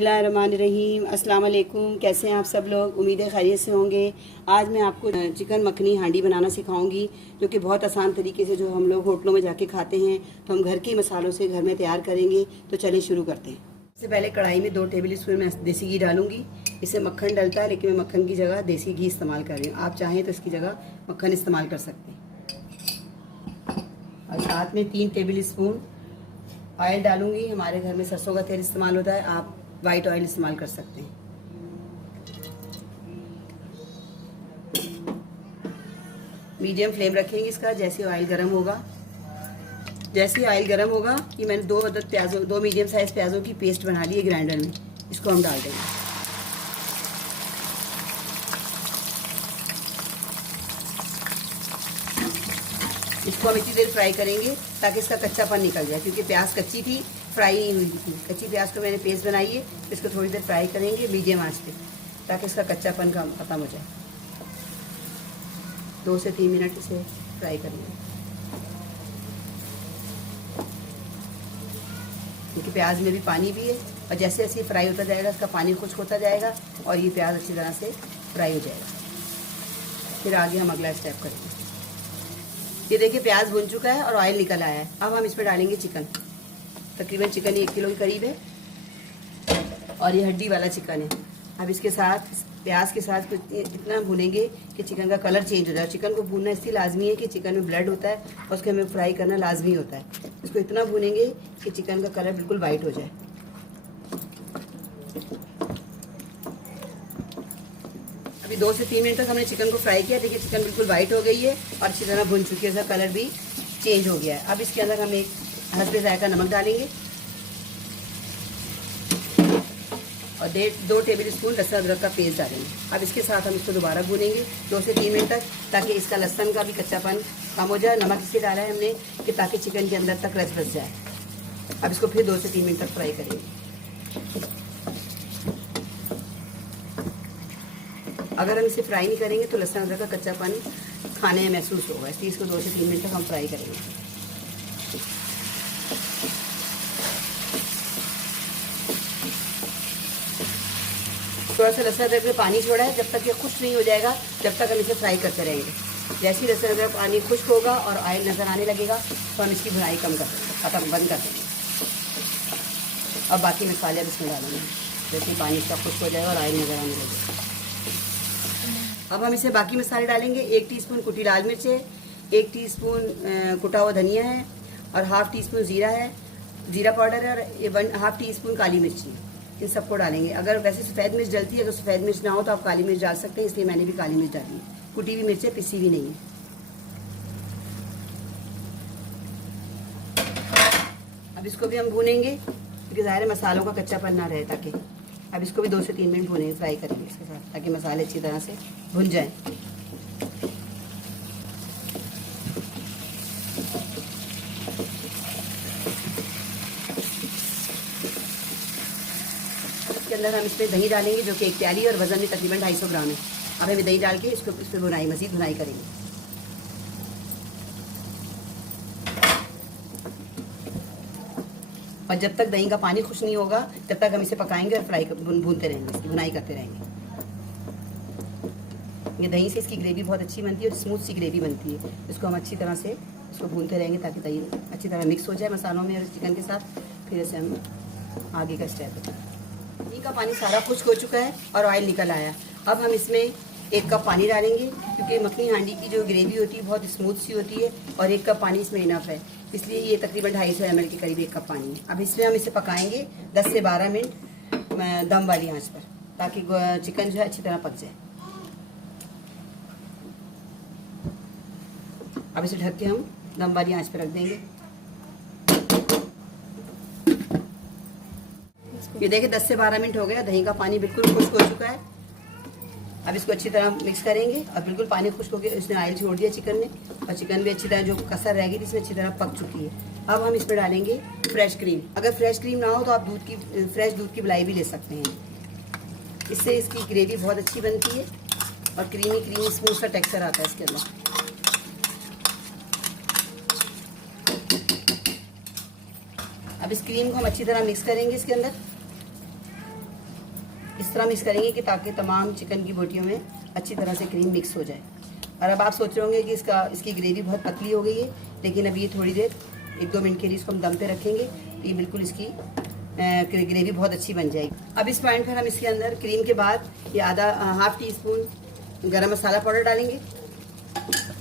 बिस्मिल्लाहिर्रहमानिर्रहीम। अस्सलाम वालेकुम। कैसे हैं आप सब लोग? उम्मीद है खैरियत से होंगे। आज मैं आपको चिकन मखनी हांडी बनाना सिखाऊंगी, जो कि बहुत आसान तरीके से, जो हम लोग होटलों में जाके खाते हैं, तो हम घर के मसालों से घर में तैयार करेंगे। तो चलिए शुरू करते हैं। सबसे पहले कढ़ाई में 2 टेबल स्पून में देसी घी डालूंगी। इससे मक्खन डलता है, लेकिन मैं मक्खन की जगह देसी घी इस्तेमाल कर रही हूँ। आप चाहें तो इसकी जगह मक्खन इस्तेमाल कर सकते हैं। और साथ में 3 टेबल स्पून ऑयल डालूंगी। हमारे घर में सरसों का तेल इस्तेमाल होता है, आप वाइट ऑयल इस्तेमाल कर सकते हैं। मीडियम फ्लेम रखेंगे इसका। जैसे ऑयल गर्म होगा, कि मैंने 2 अदद प्याजों, 2 मीडियम साइज प्याजों की पेस्ट बना ली है ग्राइंडर में, इसको हम डाल देंगे। इसको हम इतनी देर फ्राई करेंगे ताकि इसका कच्चापन निकल जाए, क्योंकि प्याज कच्ची थी, फ्राई नहीं हुई थी। कच्ची प्याज को मैंने पेस्ट बनाई है, इसको थोड़ी देर फ्राई करेंगे मीडियम आंच पे, ताकि इसका कच्चापन खत्म हो जाए। 2 से 3 मिनट इसे फ्राई करेंगे, क्योंकि प्याज में भी पानी भी है, और जैसे जैसे फ्राई होता जाएगा इसका पानी खुश्क होता जाएगा और ये प्याज अच्छी तरह से फ्राई हो जाएगा। फिर आगे हम अगला स्टेप करेंगे। ये देखिए प्याज भुन चुका है और ऑयल निकल आया है। अब हम इसमें डालेंगे चिकन। तकरीबन चिकन 1 किलो के करीब है, और ये हड्डी वाला चिकन है। अब इसके साथ, प्याज के साथ इतना भुनेंगे कि चिकन का कलर चेंज हो जाए। चिकन को भूनना इसलिए लाजमी है कि चिकन में ब्लड होता है और उसको हमें फ्राई करना लाजमी होता है। इसको इतना भूनेंगे कि चिकन का कलर बिल्कुल वाइट हो जाए। अभी 2 से 3 मिनट तक हमने चिकन को फ्राई किया। देखिए चिकन बिल्कुल वाइट हो गई है और अच्छी तरह भुन चुकी है, उसका कलर भी चेंज हो गया है। अब इसके अंदर हम एक हस्बे जायका नमक डालेंगे और 2 टेबल स्पून लहसुन अदरक का पेस्ट डालेंगे। अब इसके साथ हम इसको दोबारा भूनेंगे 2 से 3 मिनट तक, ताकि इसका लहसुन का भी कच्चापन कम हो जाए। नमक इसलिए डाला है हमने कि ताकि चिकन के अंदर तक रस बस जाए। अब इसको फिर 2 से 3 मिनट तक फ्राई करेंगे। अगर हम इसे फ्राई नहीं करेंगे तो लहसुन अदरक का कच्चापन खाने में महसूस होगा, इसलिए इसको 2 से 3 मिनट तक हम फ्राई करेंगे। थोड़ा सा लहसुन अदरक में पानी छोड़ा है, जब तक ये खुश्क नहीं हो जाएगा जब तक हम इसे फ्राई करते रहेंगे। जैसे ही लहसुन अदरक पानी खुश्क होगा और ऑयल नज़र आने लगेगा तो हम इसकी भुनाई कम कर देंगे, खत्म बंद कर देंगे। अब बाकी मसाले इसमें डालेंगे। जैसे ही पानी इसका खुश्क हो जाएगा और ऑयल नज़र आने लगेगा, अब हम इसे बाकी मसाले डालेंगे। 1 टीस्पून कुटी लाल मिर्च है, 1 टीस्पून कुटा हुआ धनिया है, और ½ टीस्पून जीरा है, जीरा पाउडर है, और 1/2 टीस्पून काली मिर्ची है। इन सबको डालेंगे। अगर वैसे सफ़ेद मिर्च डलती है, अगर सफ़ेद मिर्च ना हो तो आप काली मिर्च डाल सकते हैं, इसलिए मैंने भी काली मिर्च डाली है। कुटी हुई मिर्च है, पिसी भी नहीं है। अब इसको भी हम भूनेंगे, क्योंकि ज़ाहिर है मसालों का कच्चापन ना रहे, ताकि अब इसको भी 2 से 3 मिनट भूनेंगे, फ्राई करेंगे इसके साथ, ताकि मसाले अच्छी तरह से भुन जाएं। इसके अंदर हम इसमें दही डालेंगे, जो कि 1 प्याली और वजन में तकरीबन 250 ग्राम है। अब हमें दही डाल के इसको इस पर मज़ीद भुनाई करेंगे। और जब तक दही का पानी खुश नहीं होगा तब तक हम इसे पकाएंगे और भूनते रहेंगे, इसकी भुनाई करते रहेंगे। ये दही से इसकी ग्रेवी बहुत अच्छी बनती है और स्मूथ सी ग्रेवी बनती है। इसको हम अच्छी तरह से इसको भूनते रहेंगे ताकि दही अच्छी तरह मिक्स हो जाए मसालों में और चिकन के साथ। फिर इसे हम आगे का स्टेप है। दही का पानी सारा खुश्क हो चुका है और ऑयल निकल आया। अब हम इसमें 1 कप पानी डालेंगे, क्योंकि मखनी हांडी की जो ग्रेवी होती है बहुत स्मूथ सी होती है, और 1 कप पानी इसमें इनफ है, इसलिए ये तकरीबन 250 ml के करीब 1 कप पानी है। अब इसमें हम इसे पकाएंगे 10 से 12 मिनट दम वाली आंच पर, ताकि चिकन जो है अच्छी तरह पक जाए। अब इसे ढक के हम दम वाली आंच पर रख देंगे। ये देखिए 10 से 12 मिनट हो गया, दही का पानी बिल्कुल खुश्क हो चुका है। अब इसको अच्छी तरह मिक्स करेंगे, और बिल्कुल पानी खुश्क हो गया, इसने ऑयल छोड़ दिया चिकन ने, और चिकन भी अच्छी तरह जो कसर रह गई थी इसमें अच्छी तरह पक चुकी है। अब हम इसमें डालेंगे फ्रेश क्रीम। अगर फ्रेश क्रीम ना हो तो आप फ्रेश दूध की मलाई भी ले सकते हैं। इससे इसकी ग्रेवी बहुत अच्छी बनती है और क्रीमी स्मूथ सा टेक्सचर आता है इसके अंदर। अब इस क्रीम को हम अच्छी तरह मिक्स करेंगे इसके अंदर। इस तरह मिक्स करेंगे कि ताकि तमाम चिकन की बोटियों में अच्छी तरह से क्रीम मिक्स हो जाए। और अब आप सोच रहे होंगे कि इसकी ग्रेवी बहुत पतली हो गई है, लेकिन अभी ये थोड़ी देर 1-2 मिनट के लिए इसको हम दम पे रखेंगे तो ये बिल्कुल इसकी ग्रेवी बहुत अच्छी बन जाएगी। अब इस पॉइंट पर हम इसके अंदर क्रीम के बाद ये हाफ टी स्पून गरम मसाला पाउडर डालेंगे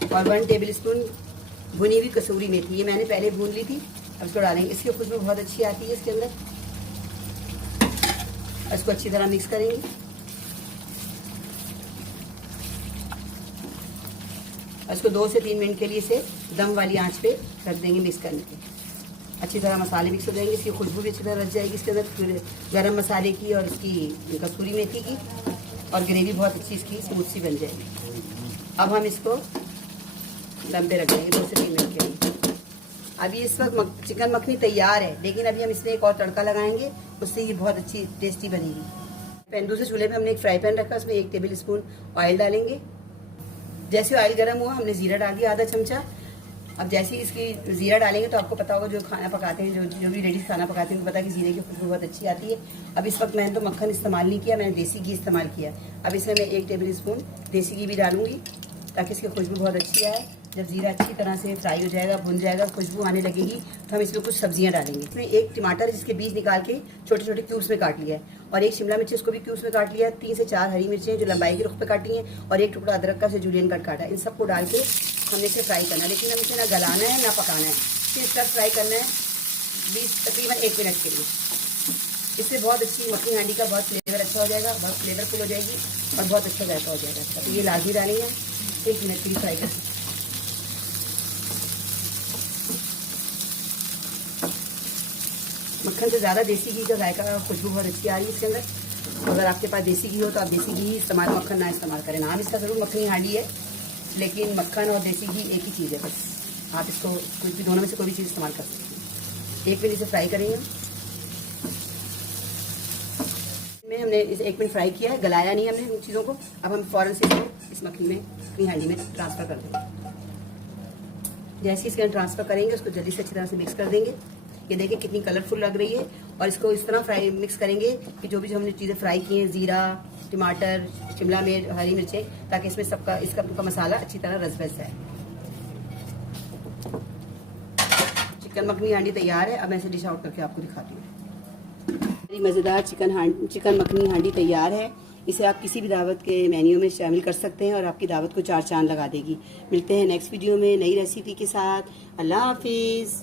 और 1 टेबल स्पून भुनी हुई कसूरी मेथी, ये मैंने पहले भून ली थी, अब इसको डालेंगे। इसकी खुशबू बहुत अच्छी आती है इसके अंदर। इसको अच्छी तरह मिक्स करेंगे। इसको 2 से 3 मिनट के लिए इसे दम वाली आंच पे रख देंगे मिक्स करने के। अच्छी तरह मसाले मिक्स हो जाएंगे, इसकी खुशबू भी अच्छी तरह रच जाएगी इसके अंदर गरम मसाले की और इसकी कसूरी मेथी की, और ग्रेवी बहुत अच्छी इसकी स्मूथ सी बन जाएगी। अब हम इसको दम पे रख देंगे 2 से 3 मिनट के लिए। अभी इस वक्त चिकन मखनी तैयार है, लेकिन अभी हम इसमें एक और तड़का लगाएंगे, उससे ये बहुत अच्छी टेस्टी बनेगी। दूसरे चूल्हे पे हमने एक फ्राई पैन रखा, उसमें 1 टेबल स्पून ऑयल डालेंगे। जैसे ऑयल गर्म हुआ हमने जीरा डाल दिया आधा चमचा। अब जैसे ही इसकी जीरा डालेंगे तो आपको पता होगा, जो खाना पकाते हैं, जो भी लेडीज खाना पकाते हैं, उनको पता है कि जीरे की खुशबू बहुत अच्छी आती है। अब इस वक्त मैंने तो मक्खन इस्तेमाल नहीं किया, मैंने देसी घी इस्तेमाल किया। अब इसमें मैं 1 टेबल स्पून देसी घी भी डालूंगी ताकि इसकी खुशबू बहुत अच्छी आए। जब जीरा अच्छी तरह से फ्राई हो जाएगा, भुन जाएगा, खुशबू आने लगेगी, तो हम इसमें कुछ सब्जियां डालेंगे। इसमें 1 टमाटर जिसके बीज निकाल के छोटे छोटे क्यूब्स में काट लिया है, और 1 शिमला मिर्च इसको भी क्यूब्स में काट लिया है, 3 से 4 हरी मिर्चें जो लंबाई के रुख पे काटी हैं, और 1 टुकड़ा अदरक का से जूलियन कट काटा है। इन सबको डाल के हमने इसे फ्राई करना है, लेकिन हमें इसे ना गलाना है ना पकाना है, इसे इसका फ्राई करना है तकरीबन 1 मिनट के लिए। इससे बहुत अच्छी मखनी हांडी का बहुत फ्लेवर अच्छा हो जाएगा, बहुत फ्लेवरफुल हो जाएगी और बहुत अच्छा जायका हो जाएगा इसका। तो ये लाजमी डालेंगे 1 मिनट के लिए फ्राई कर। मक्खन से ज़्यादा देसी घी का जायका खुशबू बहुत अच्छी आ रही है इसके अंदर। अगर आपके पास देसी घी हो तो आप देसी घी इस्तेमाल, मक्खन ना इस्तेमाल करें। नाम इसका ज़रूर मखनी हांडी है, लेकिन मक्खन और देसी घी एक ही चीज़ है, बस आप इसको कुछ भी दोनों में से कोई भी चीज़ इस्तेमाल कर सकते हैं। 1 मिनट इसे फ्राई करेंगे। हमने इसे 1 मिनट फ्राई किया है, गलाया नहीं हमने उन चीज़ों को। अब हम फ़ौरन से इसको इस मखनी हांडी में ट्रांसफ़र कर देंगे। जैसे इसके अंदर ट्रांसफ़र करेंगे, उसको जल्दी से अच्छी तरह से मिक्स कर देंगे। ये देखिए कितनी कलरफुल लग रही है, और इसको इस तरह फ्राई मिक्स करेंगे कि जो भी हमने चीज़ें फ्राई की हैं, जीरा, टमाटर, शिमला मिर्च, हरी मिर्चें, ताकि इसमें इसका मसाला अच्छी तरह रस बस जाए। चिकन मखनी हांडी तैयार है। अब मैं इसे डिश आउट करके आपको दिखाती हूँ। मेरी मज़ेदार चिकन मखनी हांडी तैयार है। इसे आप किसी भी दावत के मेन्यू में शामिल कर सकते हैं और आपकी दावत को 4 चांद लगा देगी। मिलते हैं नेक्स्ट वीडियो में नई रेसिपी के साथ। अल्लाह हाफिज़।